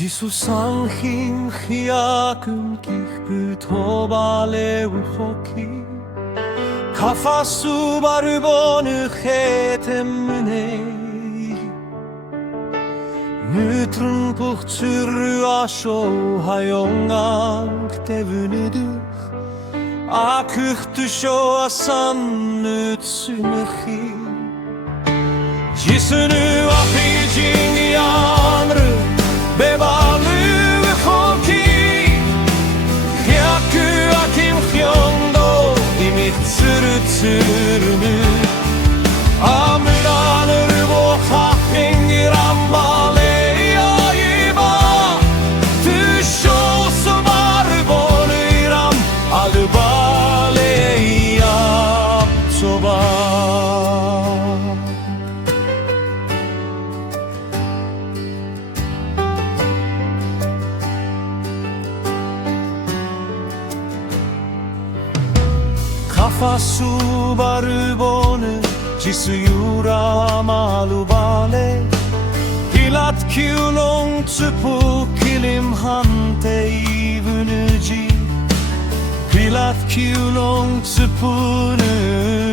지수상힘 희약음기 도발레우 호키 카파수 바르보느 해 때문에 느트른 북츠르 아쇼 하용한 때문에도 아크흐트쇼 아산 느츠느히 지스느 아피징이 안르 베발르 호키 야크 아킴 형도 이미 츠르츠르느 아무라는 보하핑이란 말에야 이바 드쇼스 바르보느람 아르발레야 소바 카파수 바르보느 지수유라 마루발레 필랏 키우롱 츠푸 킬림한테 이브느지 필랏 키우롱 츠푸느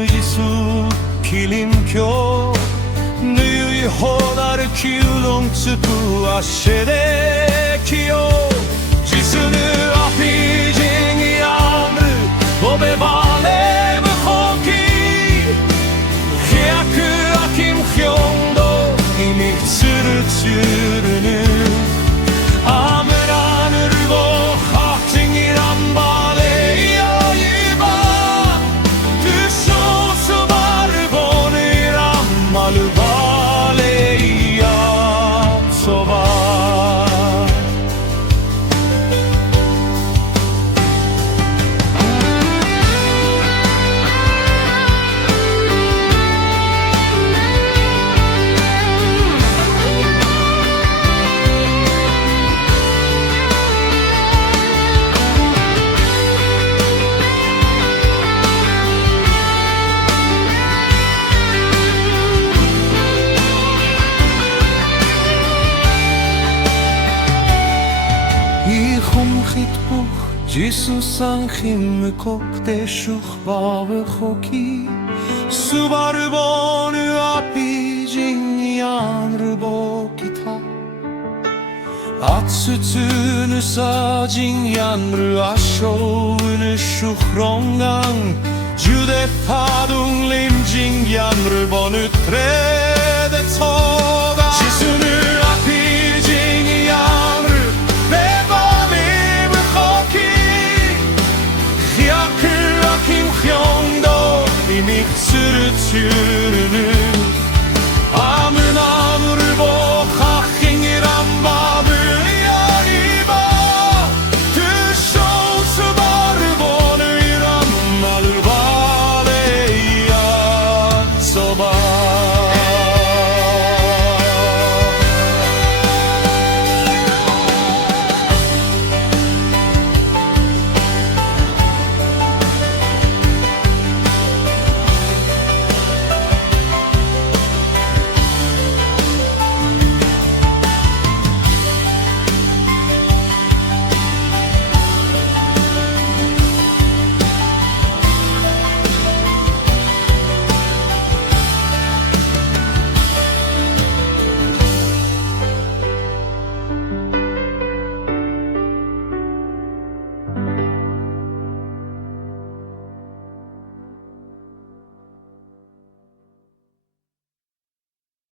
지수 킬림교 느유이 호나르 키우롱 츠푸 아셰데 키요 지수느 아피징이 안르 오베발레브 호키 히아크 아킴 형도 이미 츠르츠르는 아무라는 보하징이란 발레야 이바 드쇼스 바르보느람 마르발레야 소바 지수상힘 kokte shukhbav khoki subarboну apijin yanrbo kita atsutunu sajin yanru ashonu shukhrongang jude padung limjin yanrbonu trede toga jisunu apijin yanru 야크 아킴 형도 이미 츠르츠르는